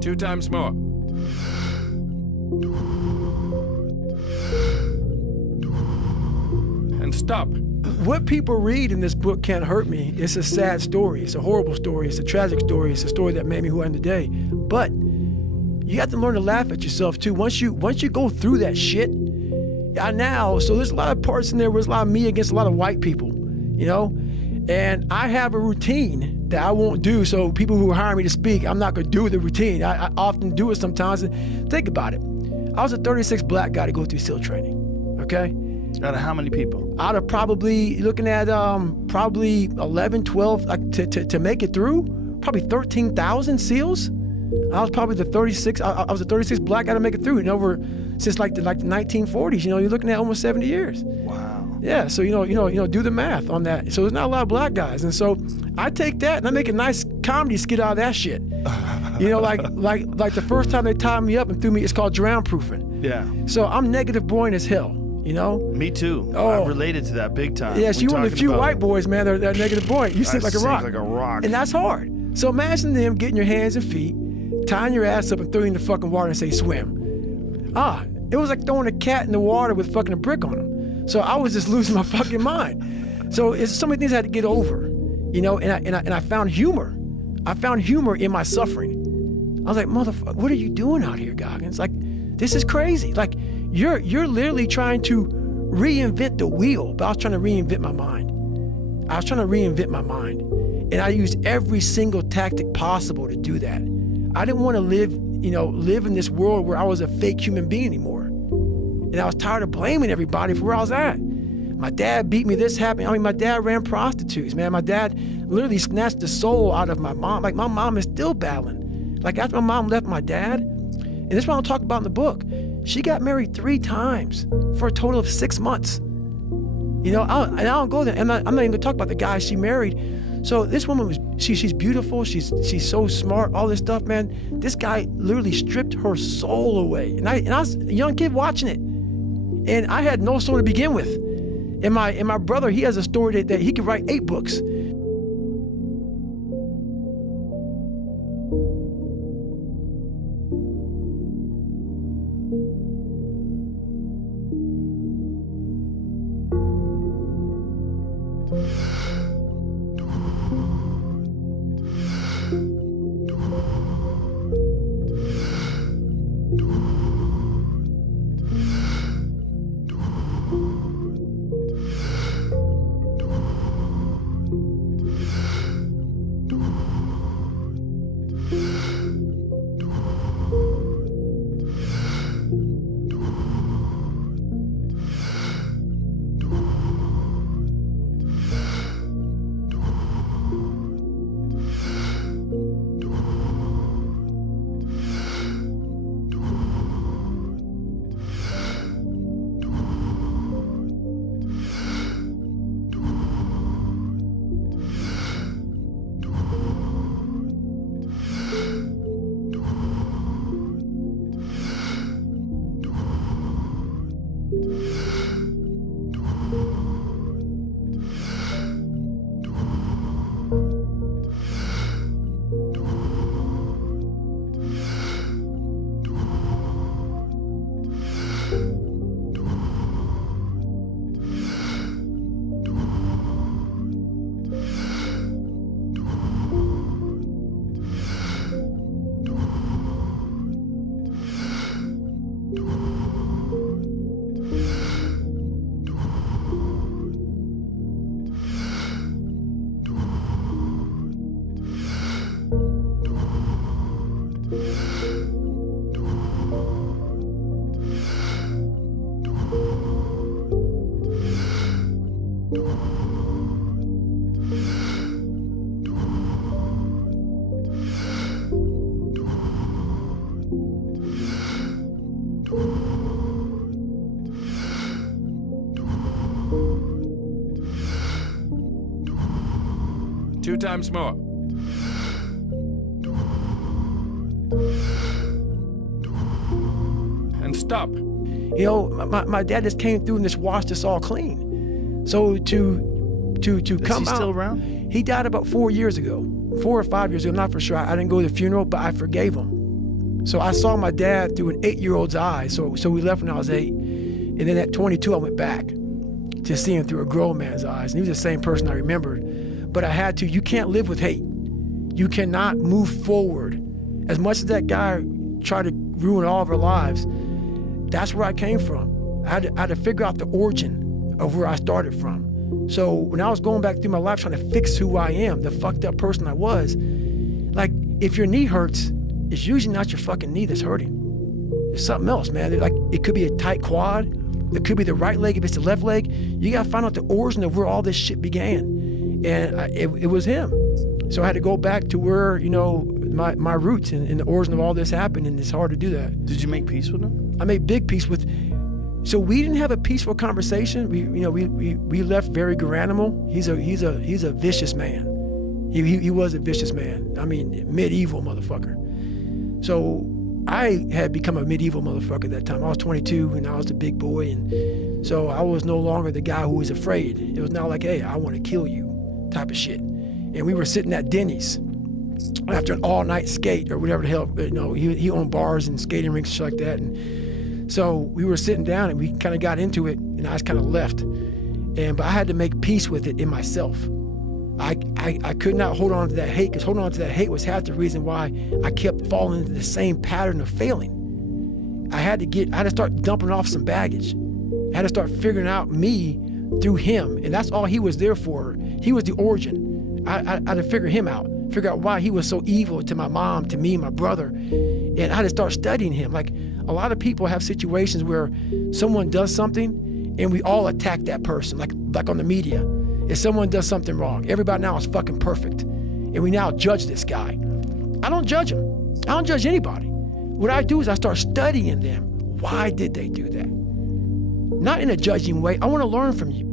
2 times more. And stop. What people read in this book can't hurt me. It's a sad story. It's a horrible story. It's a tragic story. It's a story that made me who I am today. But you have to learn to laugh at yourself too. Once you go through that shit, so there's a lot of parts in there where there's a lot of me against a lot of white people, you know? And I have a routine that I won't do. So people who hire me to speak, I'm not gonna do the routine. I often do it sometimes. And think about it. I was a 36th black guy to go through SEAL training, okay? Out of how many people? Out of probably, looking at probably 11, 12, like to make it through, probably 13,000 SEALs. I was probably the 36th, I was the 36th black guy to make it through. And over, since like the 1940s, you know, you're looking at almost 70 years. Wow. Yeah, so you know, do the math on that. So there's not a lot of black guys. And so I take that and I make a nice comedy skit out of that shit. You know, like the first time they tied me up and threw me, it's called drown proofing. Yeah. So I'm negative boring as hell. You know? Me too. Oh. I'm related to that big time. Yes, you're one of the few white boys, man, that are negative buoyant. You sink like a rock. Like a rock. And that's hard. So imagine them getting your hands and feet, tying your ass up and throwing you in the fucking water and say, swim. It was like throwing a cat in the water with fucking a brick on him. So I was just losing my fucking mind. So it's so many things I had to get over, you know, and I found humor. I found humor in my suffering. I was like, motherfucker, what are you doing out here, Goggins? Like, this is crazy. Like, you're literally trying to reinvent the wheel, but I was trying to reinvent my mind. And I used every single tactic possible to do that. I didn't want to live in this world where I was a fake human being anymore. And I was tired of blaming everybody for where I was at. My dad beat me, this happened. I mean, my dad ran prostitutes, man. My dad literally snatched the soul out of my mom. Like, my mom is still battling. Like, after my mom left my dad, and this is what I'll talk about in the book, she got married 3 times for a total of 6 months. You know, I don't go there. I'm not even gonna talk about the guy she married. So this woman she's beautiful. She's so smart. All this stuff, man. This guy literally stripped her soul away. And I was a young kid watching it, and I had no soul to begin with. And my brother, he has a story that he could write 8 books. Two times more. And stop. You know, my dad just came through and just washed us all clean. So to come out. Is he still around? He died about 4 years ago, 4 or 5 years ago. I'm not for sure. I didn't go to the funeral, but I forgave him. So I saw my dad through an 8-year-old's eyes. So we left when I was 8. And then at 22, I went back to see him through a grown man's eyes. And he was the same person I remembered. But I had to, you can't live with hate. You cannot move forward. As much as that guy tried to ruin all of our lives, that's where I came from. I had to figure out the origin of where I started from. So when I was going back through my life trying to fix who I am, the fucked up person I was, like, if your knee hurts, it's usually not your fucking knee that's hurting. It's something else, man. Like, it could be a tight quad. It could be the right leg if it's the left leg. You gotta find out the origin of where all this shit began. And it was him. So I had to go back to where, you know, my roots and the origin of all this happened, and it's hard to do that. Did you make peace with him? I made big peace with. So we didn't have a peaceful conversation. We left very granimal. He's a vicious man. He was a vicious man. I mean, medieval motherfucker. So I had become a medieval motherfucker at that time. I was 22 and I was the big boy, and so I was no longer the guy who was afraid. It was now like, hey, I want to kill you type of shit. And we were sitting at Denny's after an all-night skate or whatever the hell. You know, he owned bars and skating rinks and shit like that. And so we were sitting down and we kind of got into it, and I just kind of left. But I had to make peace with it in myself. I could not hold on to that hate, because holding on to that hate was half the reason why I kept falling into the same pattern of failing. I had to start dumping off some baggage. I had to start figuring out me through him, and that's all he was there for. He was the origin. I had to figure him out, figure out why he was so evil to my mom, to me, my brother, and I had to start studying him. Like, a lot of people have situations where someone does something and we all attack that person, like on the media. If someone does something wrong, everybody now is fucking perfect, and we now judge this guy. I don't judge him. I don't judge anybody. What I do is I start studying them. Why did they do that? Not in a judging way. I want to learn from you.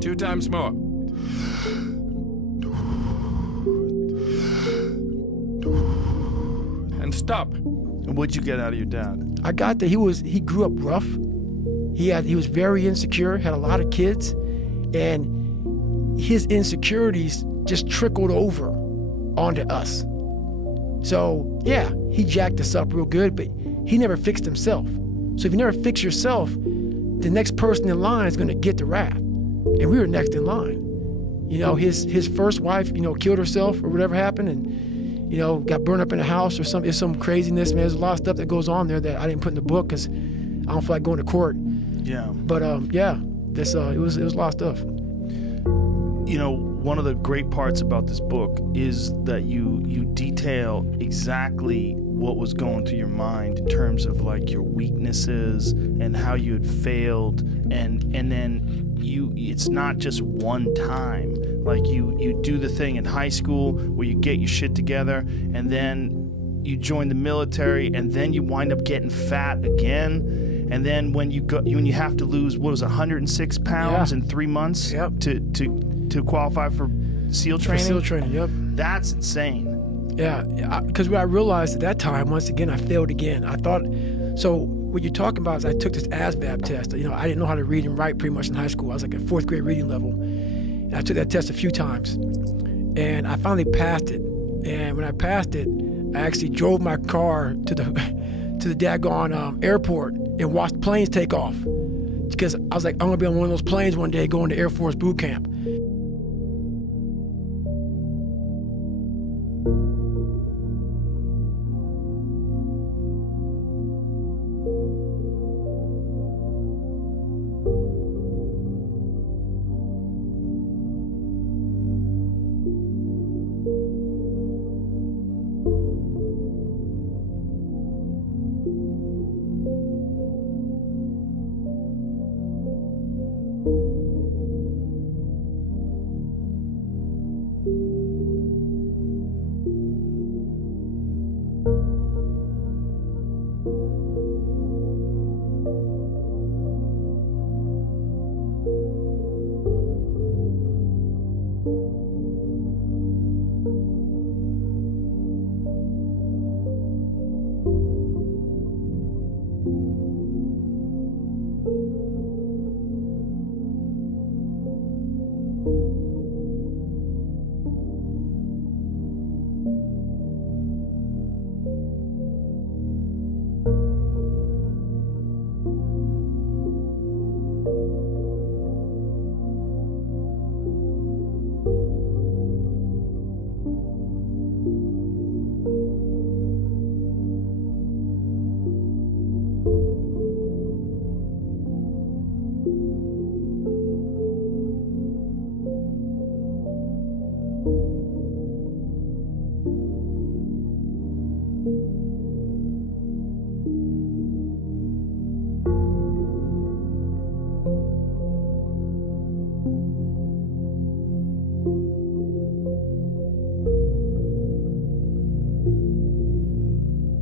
Two times more. And stop. And what'd you get out of your dad? I got that he grew up rough. He was very insecure, had a lot of kids, and his insecurities just trickled over onto us. So yeah, he jacked us up real good, but he never fixed himself. So if you never fix yourself, the next person in line is gonna get the rap. And we were next in line. You know, his first wife, you know, killed herself or whatever happened, and, you know, got burned up in a house or something. It's some craziness, man. There's a lot of stuff that goes on there that I didn't put in the book because I don't feel like going to court. Yeah. But yeah, this it was a lot of stuff. You know, one of the great parts about this book is that you detail exactly what was going through your mind in terms of like your weaknesses and how you had failed, and then it's not just one time. Like you do the thing in high school where you get your shit together, and then you join the military, and then you wind up getting fat again, and then when you have to lose 106 pounds in 3 months to qualify for SEAL training. For SEAL training, yep. That's insane. Yeah, because what I realized at that time, once again, I failed again. I thought, so what you're talking about is I took this ASVAB test. You know, I didn't know how to read and write pretty much in high school. I was like at 4th grade reading level. And I took that test a few times, and I finally passed it. And when I passed it, I actually drove my car to the daggone airport and watched planes take off. Because I was like, I'm gonna be on one of those planes one day going to Air Force boot camp.